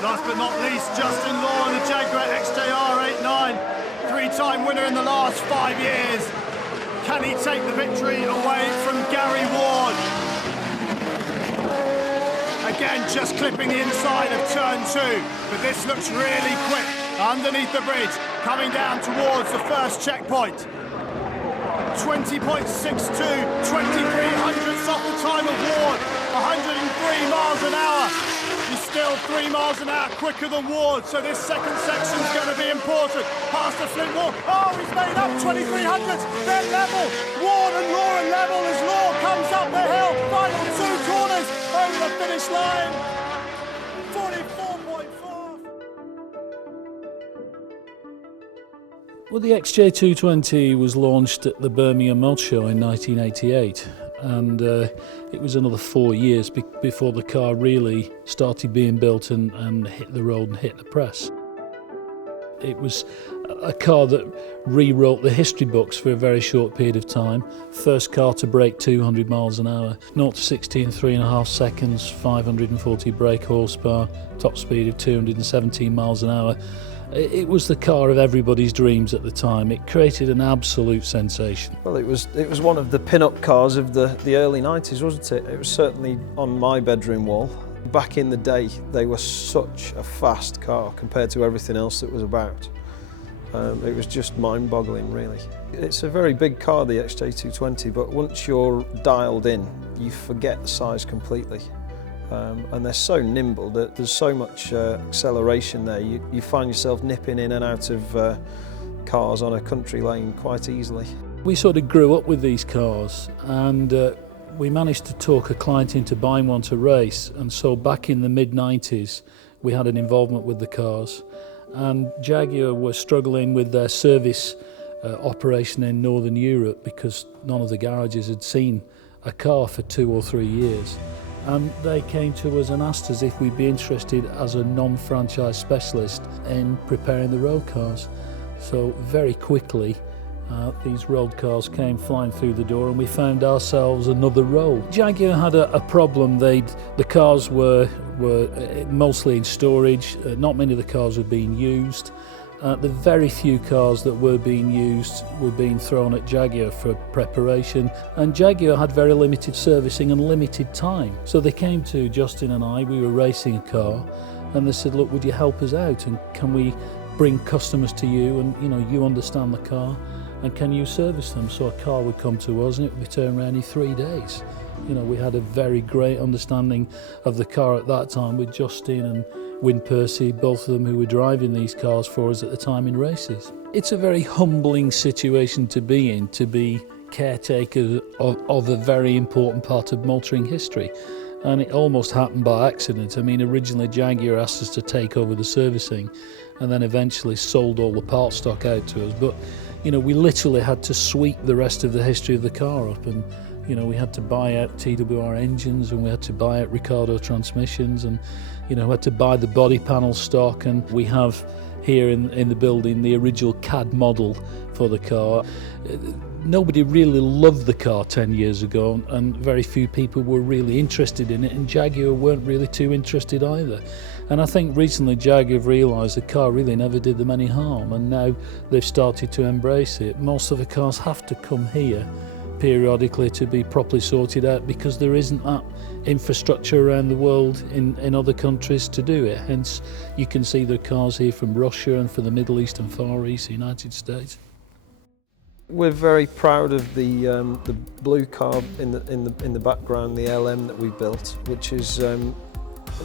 Last but not least, Justin Law and the Jaguar XJ220s, three-time winner in the last 5 years. Can he take the victory away from Gary Ward? Again, just clipping the inside of turn 2, but this looks really quick. Underneath the bridge, coming down towards the first checkpoint. 20.62, 23 hundredths off the time of Ward, 103 miles an hour. He's still 3 miles an hour quicker than Ward, so this second section's going to be important. Past the flint wall. Oh, he's made up 23 hundredths. They're level. Ward and Law are level as Law comes up the hill. Final 2 corners over the finish line. 44.4. Well, the XJ220 was launched at the Birmingham Motor Show in 1988, and it was another 4 years before the car really started being built and hit the road and hit the press. It was a car that rewrote the history books for a very short period of time. First car to break 200 miles an hour, 0 to 60 in 3.5 seconds, 540 brake horsepower, top speed of 217 miles an hour. It was the car of everybody's dreams at the time. It created an absolute sensation. Well, it was one of the pin-up cars of the early 90s, wasn't it? It was certainly on my bedroom wall. Back in the day, they were such a fast car compared to everything else that was about. It was just mind-boggling, really. It's a very big car, the XJ220, but once you're dialed in, you forget the size completely. And they're so nimble that there's so much acceleration there. You find yourself nipping in and out of cars on a country lane quite easily. We sort of grew up with these cars, and we managed to talk a client into buying one to race. And so back in the mid-90s, we had an involvement with the cars. And Jaguar were struggling with their service operation in Northern Europe because none of the garages had seen a car for 2 or 3 years. And they came to us and asked us if we'd be interested as a non-franchise specialist in preparing the road cars. So very quickly, these road cars came flying through the door and we found ourselves another role. Jaguar had a problem. The cars were mostly in storage. Not many of the cars were being used. The very few cars that were being used were being thrown at Jaguar for preparation, and Jaguar had very limited servicing and limited time. So they came to Justin and I, we were racing a car, and they said, look, would you help us out, and can we bring customers to you, and you understand the car, and can you service them? So a car would come to us and it would be turned around in 3 days. We had a very great understanding of the car at that time with Justin and Win Percy, both of them who were driving these cars for us at the time in races. It's a very humbling situation to be in, to be caretaker of a very important part of motoring history. And it almost happened by accident. I mean, originally Jaguar asked us to take over the servicing and then eventually sold all the part stock out to us. But, we literally had to sweep the rest of the history of the car up, and we had to buy out TWR engines, and we had to buy out Ricardo transmissions, and we had to buy the body panel stock. And we have here in the building the original CAD model for the car. Nobody really loved the car 10 years ago, and very few people were really interested in it, and Jaguar weren't really too interested either. And I think recently Jaguar have realised the car really never did them any harm, and now they've started to embrace it. Most of the cars have to come here periodically to be properly sorted out because there isn't that infrastructure around the world in other countries to do it. Hence, you can see the cars here from Russia and from the Middle East and Far East, the United States. We're very proud of the blue car in the background, the LM that we built, which is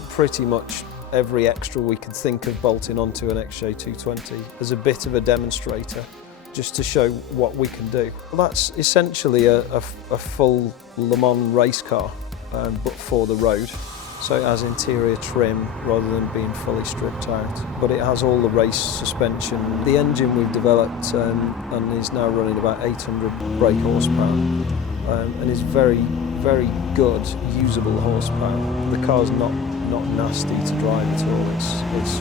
pretty much every extra we could think of bolting onto an XJ220 as a bit of a demonstrator, just to show what we can do. Well, that's essentially a full Le Mans race car, but for the road. So it has interior trim rather than being fully stripped out. But it has all the race suspension. The engine we've developed and is now running about 800 brake horsepower and is very, very good, usable horsepower. The car's not nasty to drive at all. It's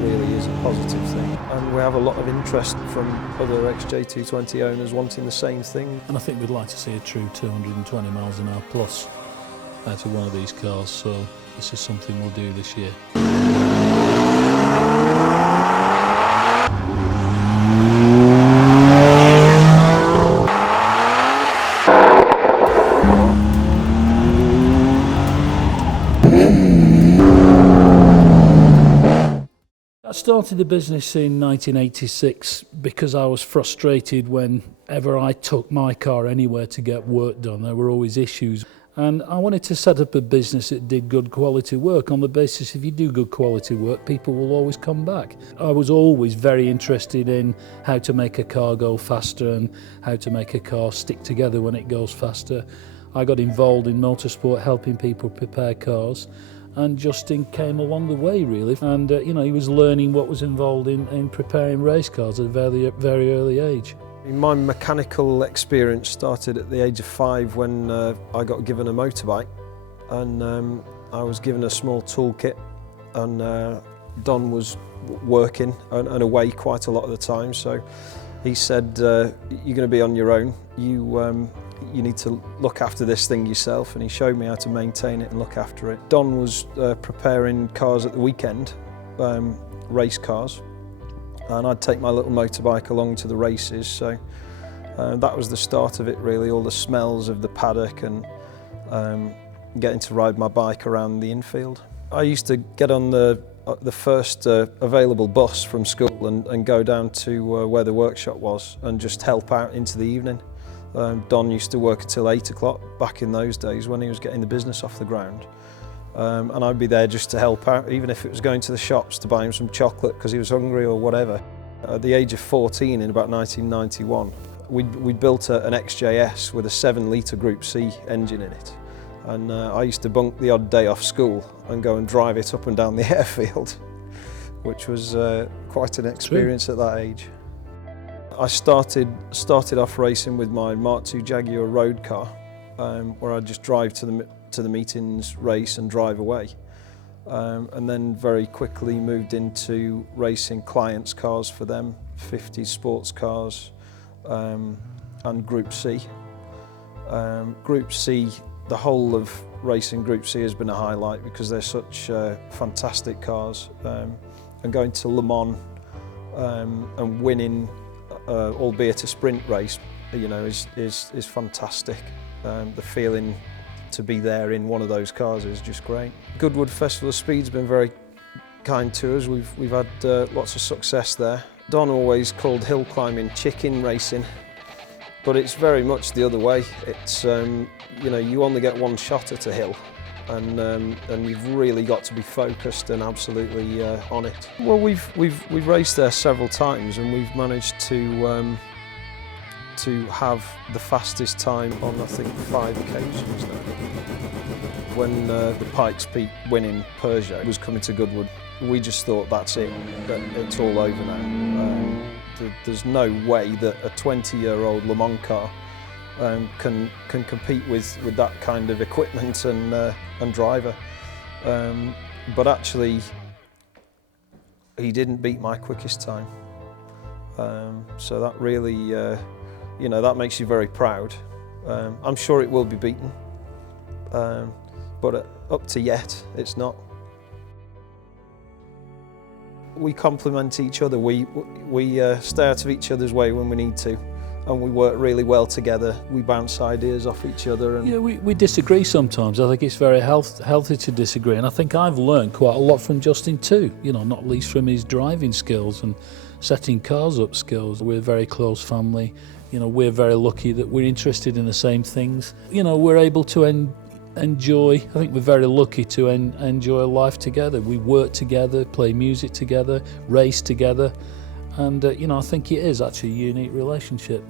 really is a positive thing. And we have a lot of interest from other XJ220 owners wanting the same thing. And I think we'd like to see a true 220 miles an hour plus out of one of these cars, so this is something we'll do this year. started the business in 1986 because I was frustrated whenever I took my car anywhere to get work done. There were always issues. And I wanted to set up a business that did good quality work on the basis if you do good quality work, people will always come back. I was always very interested in how to make a car go faster and how to make a car stick together when it goes faster. I got involved in motorsport, helping people prepare cars, and Justin came along the way really. And he was learning what was involved in preparing race cars at a very, very early age. My mechanical experience started at the age of 5 when I got given a motorbike, and I was given a small toolkit, and Don was working and away quite a lot of the time, so he said, you're going to be on your own, you need to look after this thing yourself, and he showed me how to maintain it and look after it. Don was preparing cars at the weekend, race cars, and I'd take my little motorbike along to the races, so that was the start of it really, all the smells of the paddock and getting to ride my bike around the infield. I used to get on the first available bus from school and go down to where the workshop was and just help out into the evening. Don used to work until 8 o'clock back in those days when he was getting the business off the ground. And I'd be there just to help out, even if it was going to the shops to buy him some chocolate because he was hungry or whatever. At the age of 14, in about 1991, we'd built an XJS with a 7-litre Group C engine in it. And I used to bunk the odd day off school and go and drive it up and down the airfield, which was quite an experience at that age. I started off racing with my Mark II Jaguar road car, where I'd just drive to the meetings, race and drive away. And then very quickly moved into racing clients' cars for them, 50 sports cars and Group C. Group C, the whole of racing Group C has been a highlight because they're such fantastic cars. And going to Le Mans and winning, albeit a sprint race, is fantastic. The feeling to be there in one of those cars is just great. Goodwood Festival of Speed's been very kind to us. We've had lots of success there. Don always called hill climbing chicken racing, but it's very much the other way. It's you only get one shot at a hill, and you've really got to be focused and absolutely on it. Well, we've raced there several times, and we've managed to have the fastest time on, I think, 5 occasions now. When the Pikes Peak winning Peugeot was coming to Goodwood, we just thought that's it, that it's all over now. There's no way that a 20-year-old Le Mans car can compete with that kind of equipment and driver. But actually, he didn't beat my quickest time. So that really, that makes you very proud. I'm sure it will be beaten, but up to yet, it's not. We complement each other. We stay out of each other's way when we need to, and we work really well together. We bounce ideas off each other. And yeah, we disagree sometimes. I think it's very healthy to disagree, and I think I've learned quite a lot from Justin too, not least from his driving skills and setting cars up skills. We're a very close family. We're very lucky that we're interested in the same things. We're able to enjoy, I think we're very lucky to enjoy life together. We work together, play music together, race together, and I think it is actually a unique relationship.